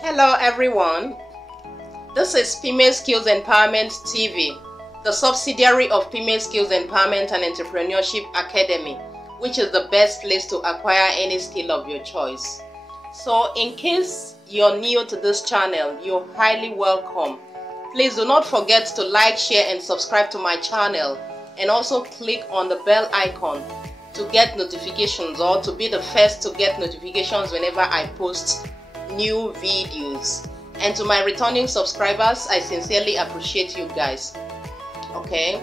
Hello everyone, this is Female Skills Empowerment TV, the subsidiary of Female Skills Empowerment and Entrepreneurship Academy, which is the best place to acquire any skill of your choice. So in case you're new to this channel, you're highly welcome. Please do not forget to like, share and subscribe to my channel, and also click on the bell icon to get notifications or to be the first to get notifications whenever I post new videos. And to my returning subscribers, I sincerely appreciate you guys. Okay,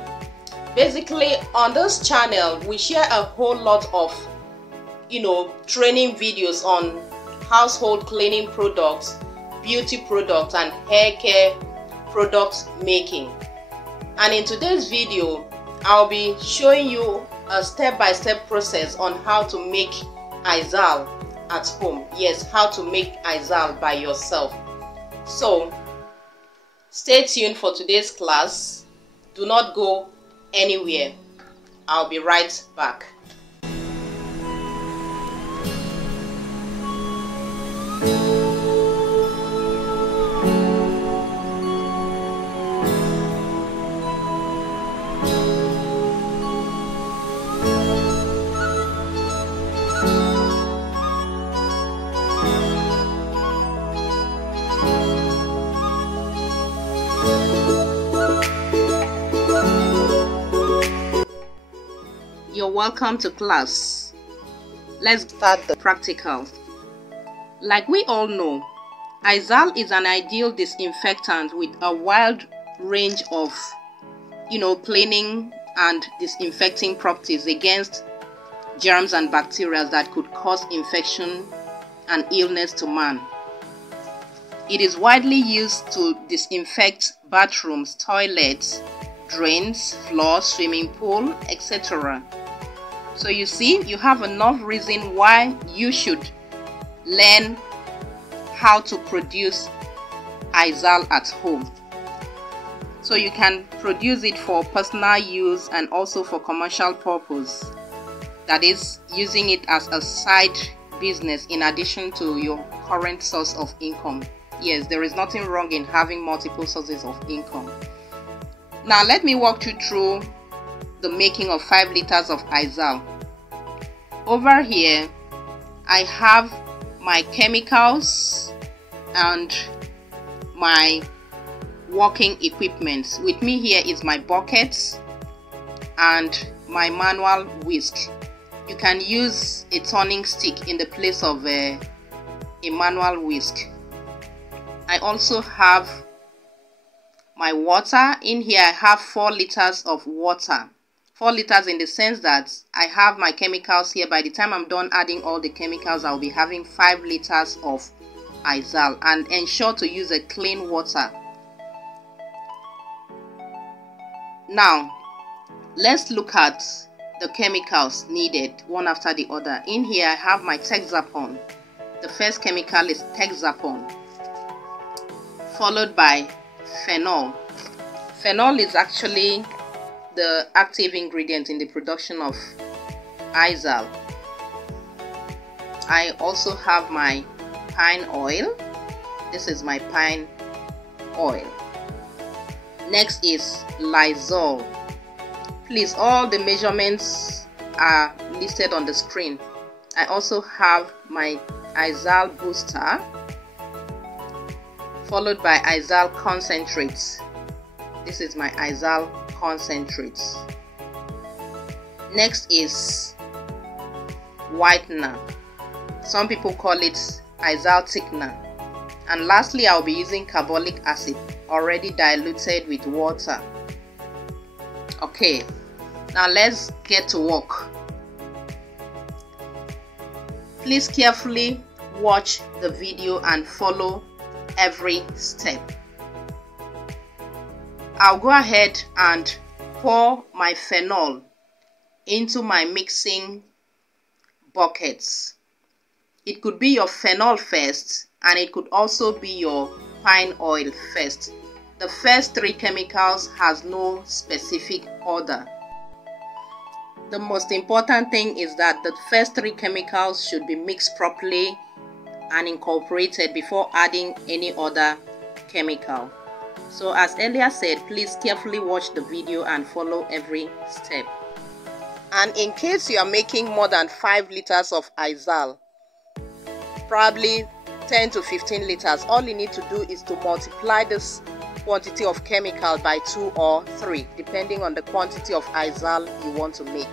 basically on this channel we share a whole lot of training videos on household cleaning products, beauty products and hair care product making. And in today's video I'll be showing you a step-by-step process on how to make IZAL at home. Yes, how to make IZAL by yourself. So stay tuned for today's class. Do not go anywhere. I'll be right back. You're welcome to class. Let's start the practical. Like we all know, IZAL is an ideal disinfectant with a wide range of cleaning and disinfecting properties against germs and bacteria that could cause infection and illness to man. It is widely used to disinfect bathrooms, toilets, drains, floors, swimming pool, etc. So you see, you have enough reason why you should learn how to produce IZAL at home. So you can produce it for personal use and also for commercial purpose. That is, using it as a side business in addition to your current source of income. Yes, there is nothing wrong in having multiple sources of income. Now let me walk you through the making of 5 liters of IZAL. Over here I have my chemicals and my working equipment. With me here is my bucket and my manual whisk. You can use a turning stick in the place of a manual whisk. I also have my water. In here I have 4 liters of water. 4 liters in the sense that I have my chemicals here. By the time I'm done adding all the chemicals, I'll be having 5 liters of IZAL. And ensure to use a clean water. Now let's look at the chemicals needed one after the other. In here I have my Texapon. The first chemical is Texapon, followed by Phenol. Phenol is actually the active ingredient in the production of IZAL. I also have my pine oil. This is my pine oil. Next is Lysol. Please, all the measurements are listed on the screen. I also have my IZAL booster, followed by IZAL concentrates. This is my IZAL concentrates. Next is Whitener. Some people call it IZAL thickener. And lastly, I'll be using carbolic acid, already diluted with water. Okay, now let's get to work. Please carefully watch the video and follow every step. I'll go ahead and pour my phenol into my mixing buckets. It could be your phenol first and it could also be your pine oil first. The first 3 chemicals has no specific order. The most important thing is that the first 3 chemicals should be mixed properly and incorporated before adding any other chemical. So as earlier said, please carefully watch the video and follow every step. And in case you are making more than 5 liters of IZAL, probably 10 to 15 liters, all you need to do is to multiply this quantity of chemical by 2 or 3, depending on the quantity of IZAL you want to make.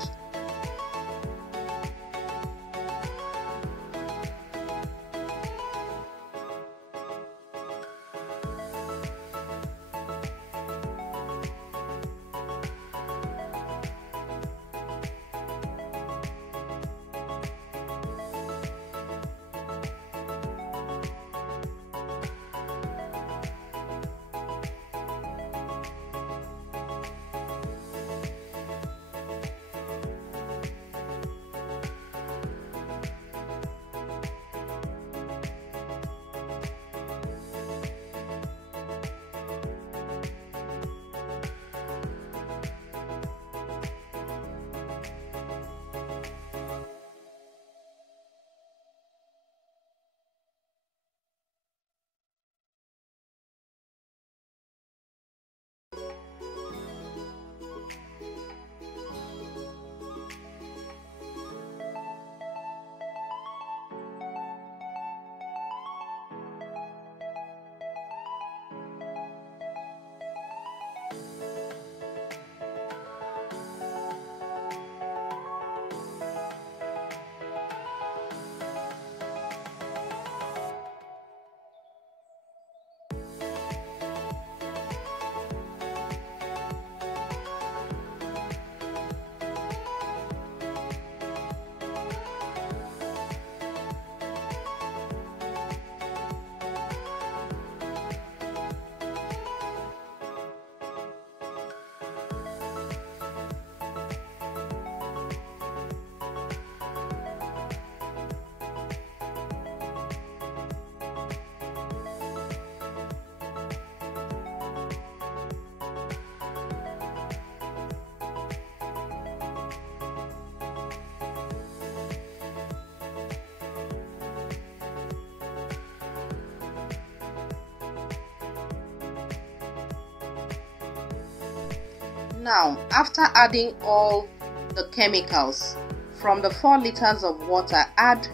Now, after adding all the chemicals, from the 4 liters of water, add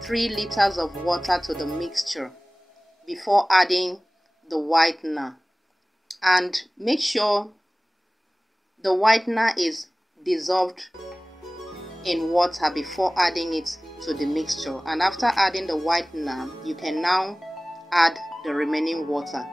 3 liters of water to the mixture before adding the whitener. And make sure the whitener is dissolved in water before adding it to the mixture. And after adding the whitener, you can now add the remaining water.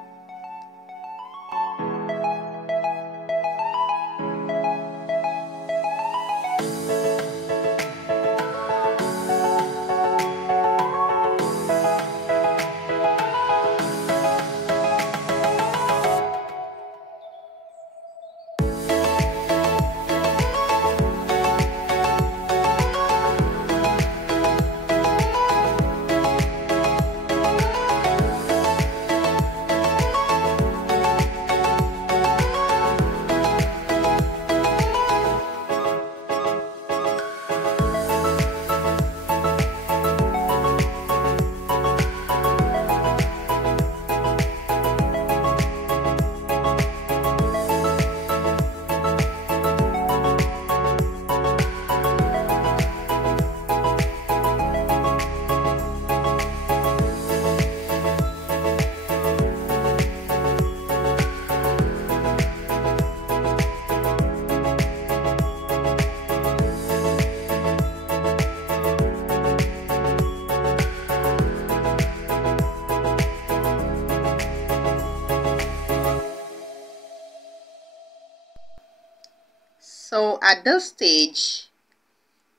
So at this stage,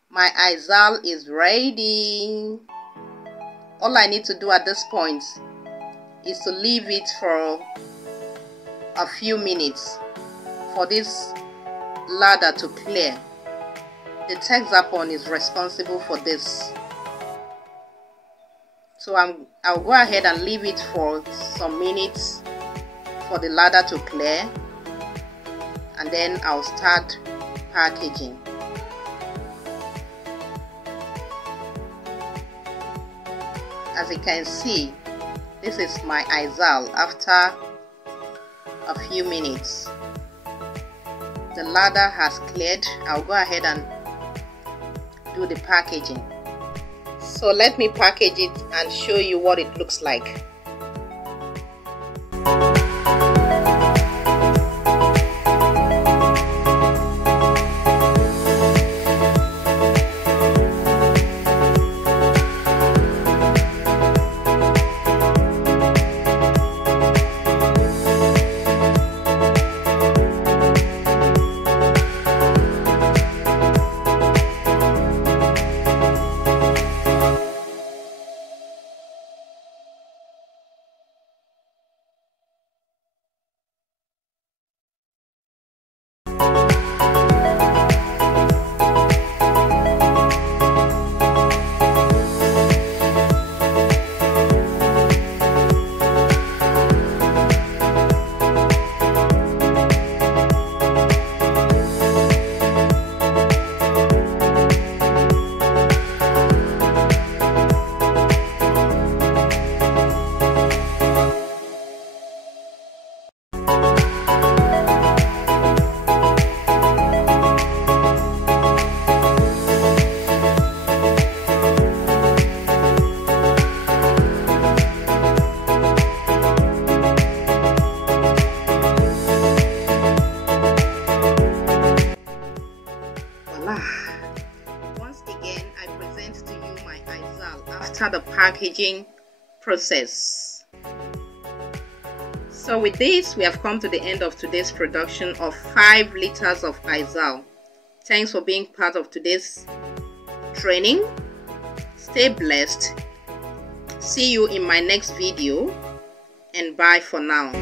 my IZAL is ready. All I need to do at this point is to leave it for a few minutes for this ladder to clear. The Texapon is responsible for this. So I'll go ahead and leave it for some minutes for the ladder to clear, and then I'll start packaging. as you can see, this is my IZAL after a few minutes. The ladder has cleared. I'll go ahead and do the packaging. So let me package it and show you what it looks like. Once again, I present to you my IZAL after the packaging process. So with this, we have come to the end of today's production of 5 liters of IZAL. Thanks for being part of today's training. Stay blessed. See you in my next video, and bye for now.